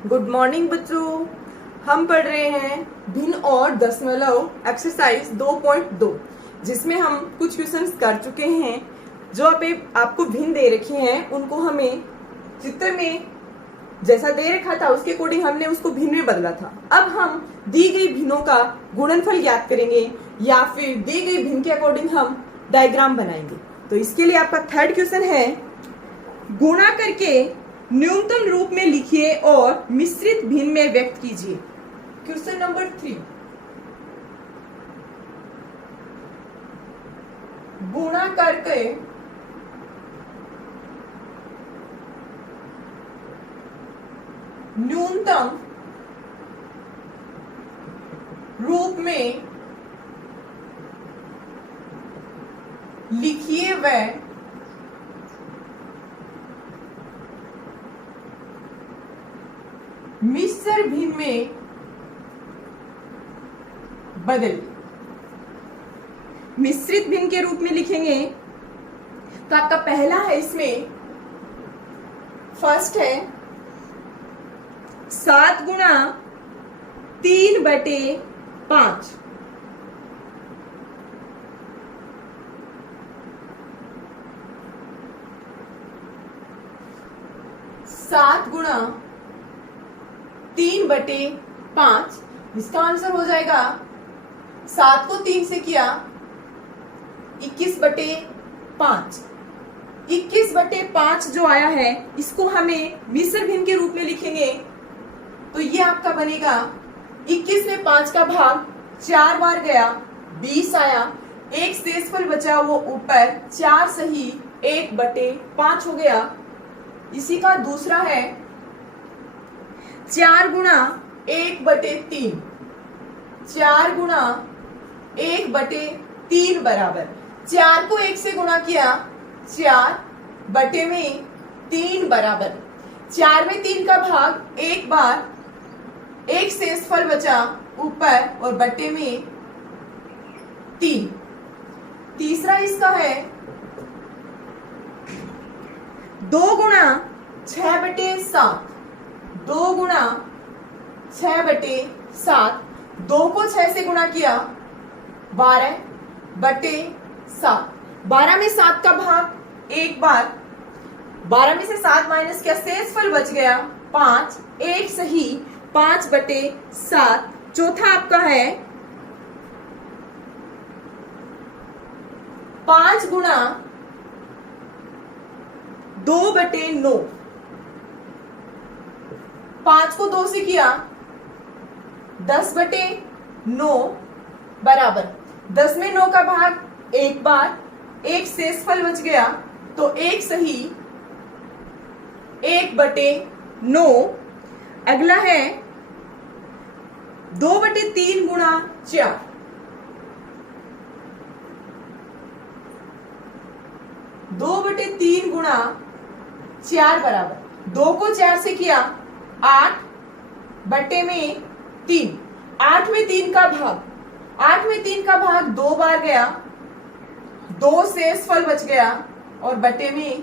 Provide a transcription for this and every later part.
Good morning बच्चों। हम पढ़ रहे हैं भिन्न और दशमलव एक्सरसाइज 2.2 जिसमें हम कुछ क्वेश्चंस कर चुके हैं। जो आपको भिन्न दे रखे हैं उनको हमें चित्र में जैसा दे रखा था उसके अकॉर्डिंग हमने उसको भिन्न में बदला था। अब हम दी गई भिन्नों का गुणनफल ज्ञात करेंगे या फिर दी गई भिन्न के अकॉर्डिंग हम डायग्राम बनाएंगे। तो इसके लिए आपका थर्ड क्वेश्चन है, गुणा करके न्यूनतम रूप में लिखिए और मिश्रित भिन्न में व्यक्त कीजिए। क्वेश्चन नंबर 3, गुणा करके न्यूनतम रूप में लिखिए व मिश्र भिन्न में बदल। मिश्रित भिन्न के रूप में लिखेंगे तो आपका पहला है, इसमें फर्स्ट है 7 गुणा 3/5। सात गुणा 3/5, इसका आंसर हो जाएगा 7 को 3 से किया 21/5। 21/5 जो आया है इसको हमें मिश्र भिन्न के रूप में लिखेंगे तो ये आपका बनेगा 21 में 5 का भाग 4 बार गया 20 आया, एक शेषफल बचा वो ऊपर 4 सही 1/5 हो गया। इसी का दूसरा है 4 गुणा 1/3। 4 गुणा 1/3 बराबर 4 को 1 से गुणा किया 4/3 बराबर 4 में 3 का भाग एक बार, एक शेषफल बचा ऊपर और बटे में 3। तीसरा इसका है 2 गुणा 6/7। 2 गुणा 6/7, 2 को 6 से गुणा किया 12/7। 12 में 7 का भाग एक बार, 12 में से 7 माइनस किया, शेषफल बच गया 5, एक सही 5/7। चौथा आपका है 5 गुणा 2/9। 5 को 2 से किया 10/9 बराबर 10 में 9 का भाग एक बार, एक शेषफल बच गया तो एक सही 1/9। अगला है 2/3 गुणा 4। 2/3 गुणा 4 बराबर 2 को 4 से किया 8/3। 8 में 3 का भाग, 8 में 3 का भाग 2 बार गया, 2 शेषफल बच गया और बटे में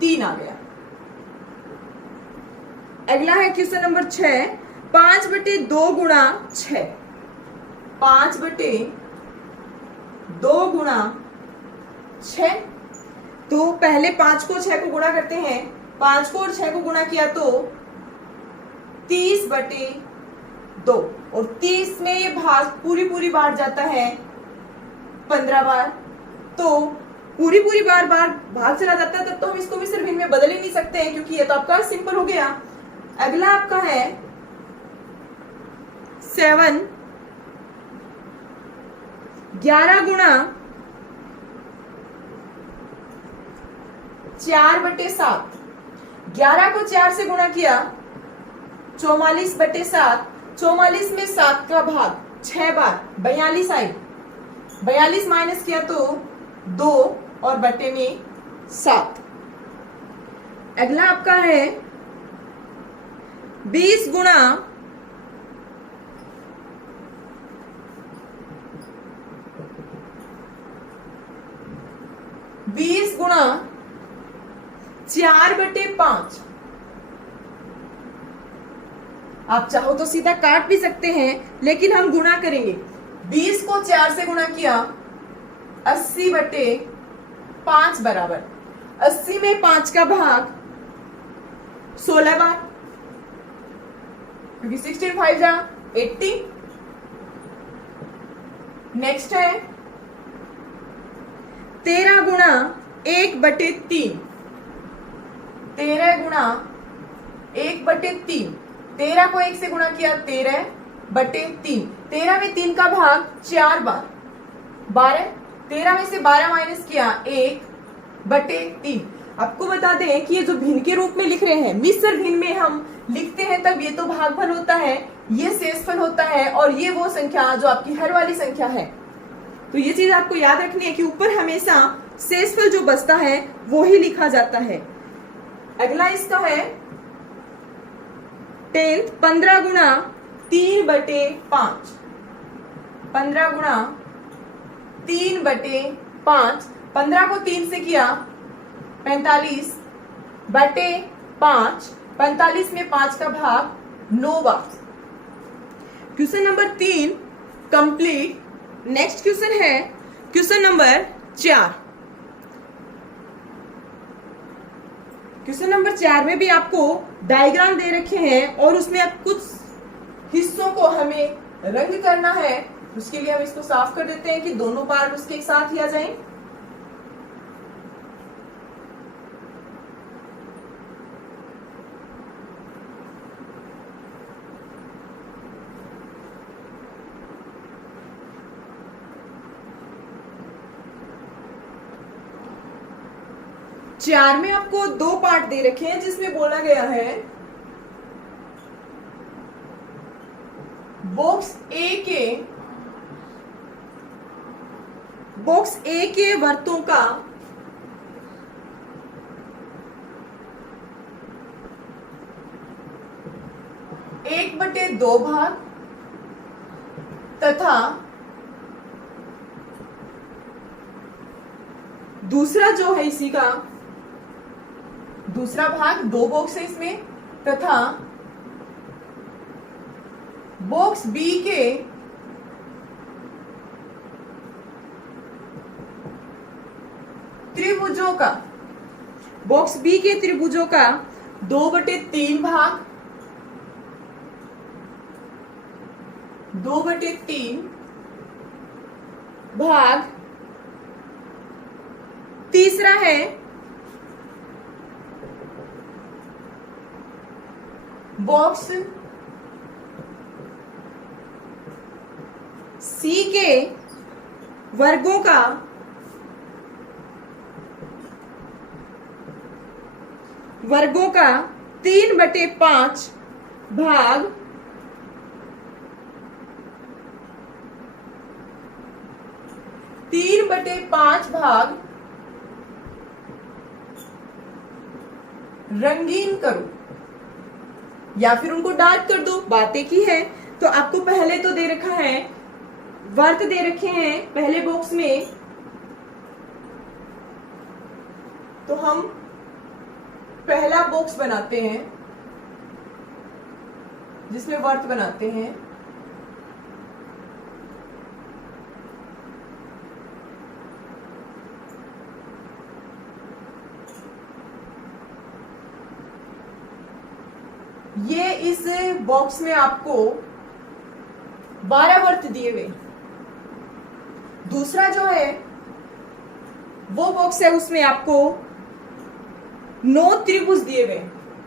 3 आ गया। अगला है क्वेश्चन नंबर 6, 5/2 गुणा 6। 5/2 गुणा 6, तो पहले 5 को 6 को गुणा करते हैं। 5 को और 6 को गुणा किया तो 30/2 और 30 में ये भाग पूरी बार जाता है 15 बार, तो पूरी बार भाग चला जाता है, तब तो हम इसको मिश्र भिन्न में बदल ही नहीं सकते हैं क्योंकि ये तो आपका सिंपल हो गया। अगला आपका है 7 11 गुणा 4/7। 11 को 4 से गुणा किया 44/7। 44 में 7 का भाग 6 बार 42 आई, 42 माइनस किया तो 2 और बटे में 7। अगला आपका है 20 गुणा 4/5। आप चाहो तो सीधा काट भी सकते हैं, लेकिन हम गुणा करेंगे। 20 को 4 से गुणा किया, 80/5 बराबर 80 में 5 का भाग 16 बार, क्योंकि 16 5 जा 80। नेक्स्ट है 13 गुणा 1/3, 13 गुणा 1/3, 13 को 1 से गुणा किया 13/3, 13 में 3 का भाग 4 बार 12, 13 में से 12 माइनस किया 1/3। आपको बता दें कि ये जो भिन्न के रूप में लिख रहे हैं, मिश्र भिन्न में हम लिखते हैं तब ये तो भागफल होता है, ये शेषफल होता है, और ये वो संख्या जो आपकी हर वाली संख्या है। तो ये चीज आपको याद रखनी है कि ऊपर हमेशा शेषफल जो बचता है वो ही लिखा जाता है। अगला इसका है 10th 15 गुणा 3/5, 15 गुणा 3/5, 15 को 3 से किया 45/5, 45 में 5 का भाग 9 बार। Question number 3 complete. Next question है क्वेश्चन नंबर 4। क्वेश्चन नंबर 4 में भी आपको डायग्राम दे रखे हैं और उसमें अब कुछ हिस्सों को हमें रंग करना है। उसके लिए हम इसको साफ कर देते हैं कि दोनों पार्ट उसके एक साथ ही आ जाएं। चार में आपको 2 पार्ट दे रखे हैं जिसमें बोला गया है बॉक्स ए के वर्तों का एक बटे 2 भाग तथा दूसरा जो है इसी का दूसरा भाग 2 बॉक्स है इसमें, तथा बॉक्स बी के त्रिभुजों का, बॉक्स बी के त्रिभुजों का 2/3 भाग, 2/3 भाग। तीसरा है बॉक्स सी के वर्गों का 3/5 भाग, 3/5 भाग रंगीन करो या फिर उनको डार्क कर दो, बात एक ही है। तो आपको पहले तो दे रखा है, वर्त दे रखे हैं पहले बॉक्स में, तो हम पहला बॉक्स बनाते हैं जिसमें वर्त बनाते हैं। ये इस बॉक्स में आपको 12 वर्त दिए हुए। दूसरा जो है वो बॉक्स है, उसमें आपको 9 त्रिभुज दिए हुए,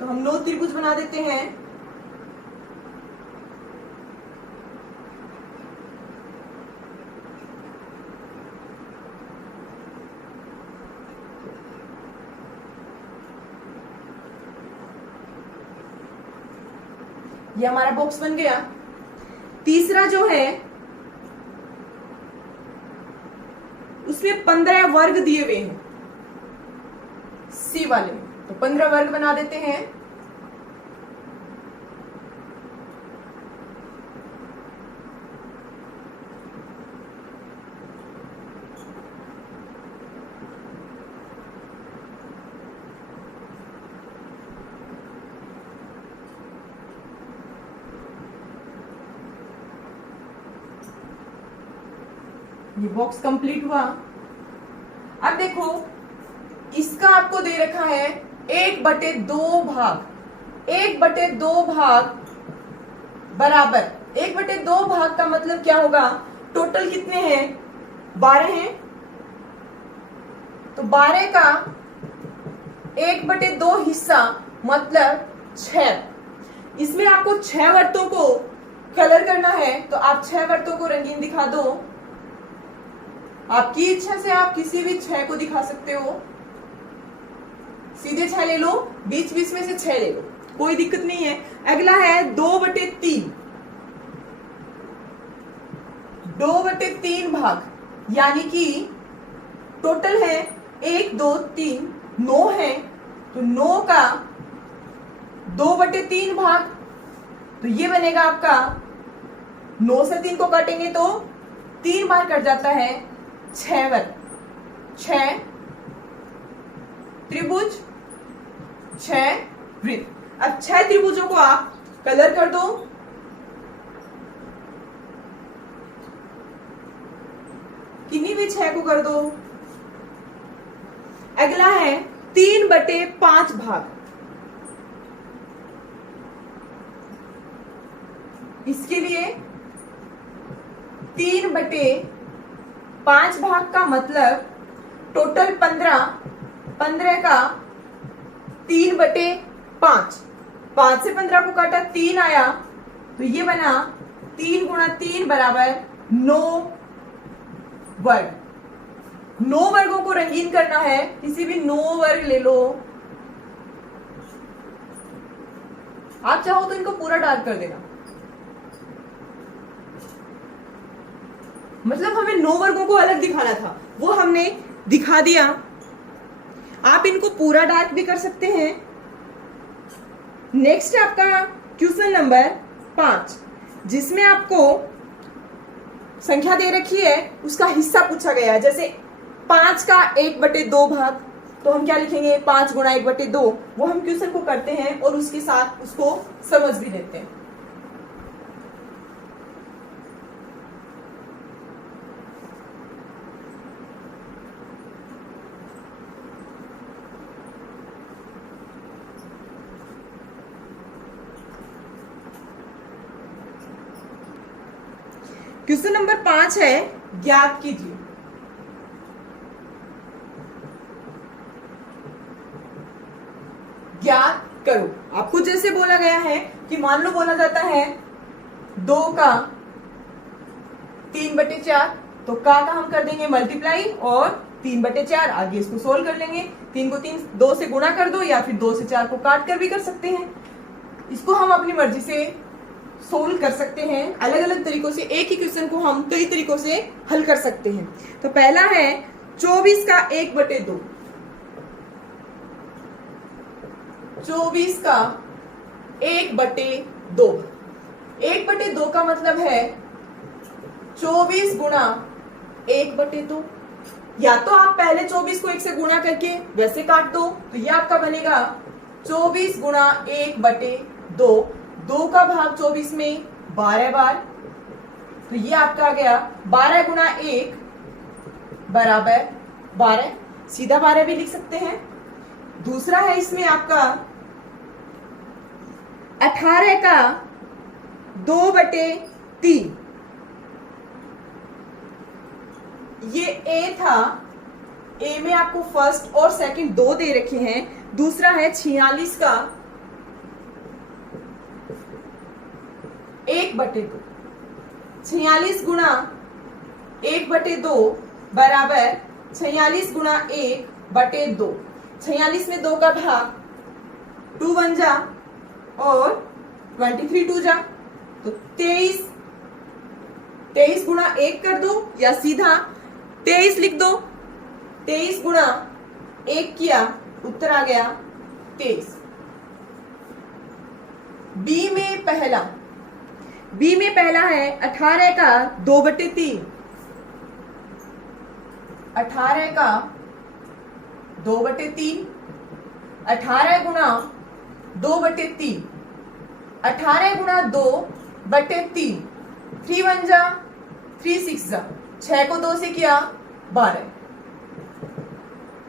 तो हम 9 त्रिभुज बना देते हैं। ये हमारा बॉक्स बन गया। तीसरा जो है उसमें 15 वर्ग दिए हुए हैं सी वाले में, तो 15 वर्ग बना देते हैं। ये बॉक्स कंप्लीट हुआ। अब देखो इसका आपको दे रखा है 1/2 भाग, 1/2 भाग बराबर 1/2 भाग का मतलब क्या होगा, टोटल कितने हैं 12 हैं, तो 12 का 1/2 हिस्सा मतलब 6। इसमें आपको 6 वर्तों को कलर करना है, तो आप 6 वर्तों को रंगीन दिखा दो। आपकी इच्छा से आप किसी भी 6 को दिखा सकते हो, सीधे 6 ले लो, बीच बीच में से 6 ले लो, कोई दिक्कत नहीं है। अगला है 2/3, 2/3 भाग, यानी कि टोटल है 1 2 3 9 है, तो 9 का 2/3 भाग, तो ये बनेगा आपका 9 से 3 को काटेंगे तो 3 बार कट जाता है, 6 वर्ग, 6 त्रिभुज, 6 वृत्त। अब 6 त्रिभुजों को आप कलर कर दो। किन्हीं भी 6 को कर दो। अगला है 3/5 भाग, इसके लिए 3/5 भाग का मतलब टोटल 15, 15 का 3/5, 5 से 15 को काटा 3 आया, तो ये बना 3 गुणा 3 बराबर 9 वर्ग। 9 वर्गों को रंगीन करना है, किसी भी 9 वर्ग ले लो, आप चाहो तो इनको पूरा डार्क कर देना, मतलब हमें 9 वर्गों को अलग दिखाना था, वो हमने दिखा दिया। आप इनको पूरा डार्क भी कर सकते हैं। नेक्स्ट आपका क्वेश्चन नंबर 5, जिसमें आपको संख्या दे रखी है, उसका हिस्सा पूछा गया है। जैसे 5 का 1/2 भाग, तो हम क्या लिखेंगे, 5 गुणा 1/2, वो हम क्वेश्चन को करते हैं और उसके साथ उसको समझ भी लेते हैं। क्वेश्चन नंबर 5 है, ज्ञात कीजिए। ज्ञात करो। आपको जैसे बोला गया है कि मान लो बोला जाता है 2 का 3/4, तो का हम कर देंगे मल्टीप्लाई और 3/4, आगे इसको सोल्व कर लेंगे। 3 को 2 से गुणा कर दो, या फिर 2 से 4 को काट कर भी कर सकते हैं। इसको हम अपनी मर्जी से सोल्व कर सकते हैं, अलग अलग तरीकों से। एक ही क्वेश्चन को हम कई तरीकों से हल कर सकते हैं। तो पहला है 24 का 1/2, 24 का 1/2, 1/2 का मतलब है 24 गुणा 1/2। या तो आप पहले 24 को 1 से गुणा करके वैसे काट दो, तो ये आपका बनेगा 24 गुणा 1/2। 2 का भाग 24 में 12 बार, तो ये आपका आ गया 12 गुणा 1 बराबर 12, सीधा 12 भी लिख सकते हैं। दूसरा है इसमें आपका 18 का 2/3, ये ए था, ए में आपको फर्स्ट और सेकंड 2 दे रखे हैं। दूसरा है 46 का 1/2, 46 गुणा 1/2 बराबर 46 गुणा 1/2। 46 में 2 का भाग 2 1 जा और 23 2 जा, तो 23 गुणा 1 कर दो, या सीधा 23 लिख दो। 23 गुणा 1 किया, उत्तर आ गया 23। बी में पहला है 18 का 2/3, 18 का 2/3, 18 गुणा 2/3, 18 गुणा 2/3, 3 1 जा 3 6 जा, 6 को 2 से किया 12।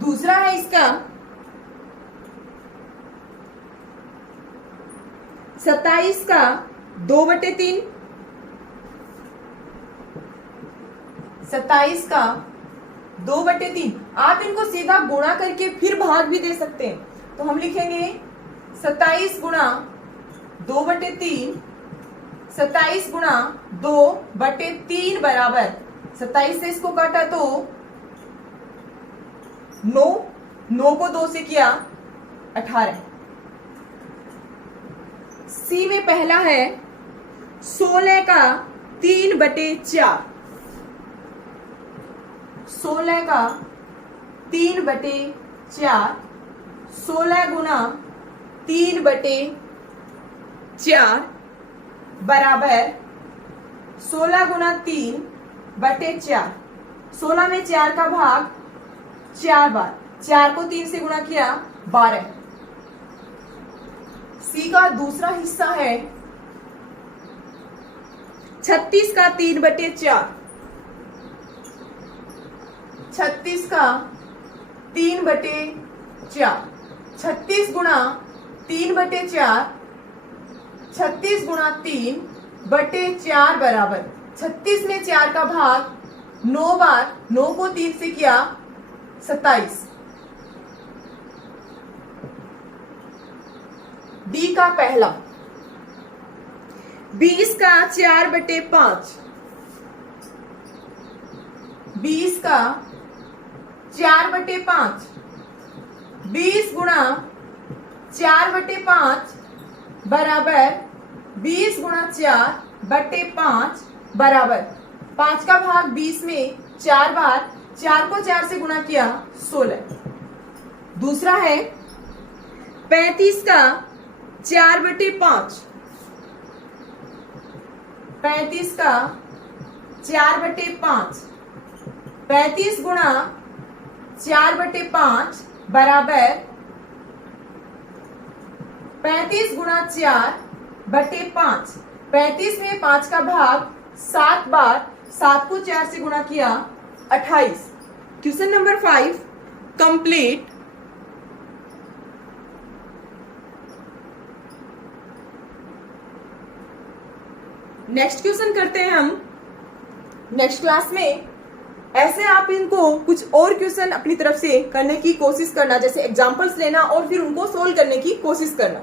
दूसरा है इसका 27 का 2/3, 27 का 2/3। आप इनको सीधा गुणा करके फिर भाग भी दे सकते हैं। तो हम लिखेंगे 27 गुणा 2/3, 27 गुणा 2/3 बराबर 27 से इसको काटा तो 9 को 2 से किया 18। सी में पहला है 16 का 3/4, 16 का 3/4, 16 गुना 3/4 बराबर 16 गुना 3/4। 16 में 4 का भाग 4 बार, 4 को 3 से गुणा किया 12। सी का दूसरा हिस्सा है 36 का 3/4, 36 का 3/4, 36 गुणा 3/4, 36 गुणा 3/4 बराबर 36 में 4 का भाग 9 बार, 9 को 3 से किया 27। डी का पहला 20 का 4/5, 20 का 4/5, 20 गुणा 4/5 बराबर 20 गुणा 4/5 बराबर 5 का भाग 20 में 4 बार, 4 को 4 से गुणा किया 16। दूसरा है 35 का 4/5, 35 का 4/5, 35 गुणा 4/5 बराबर 35 गुणा 4/5। 35 में 5 का भाग 7 बार, 7 को 4 से गुणा किया 28। Question number 5 complete. Next question करते हैं हम नेक्स्ट क्लास में। ऐसे आप इनको कुछ और क्वेश्चन अपनी तरफ से करने की कोशिश करना, जैसे एग्जांपल्स लेना और फिर उनको सोल्व करने की कोशिश करना।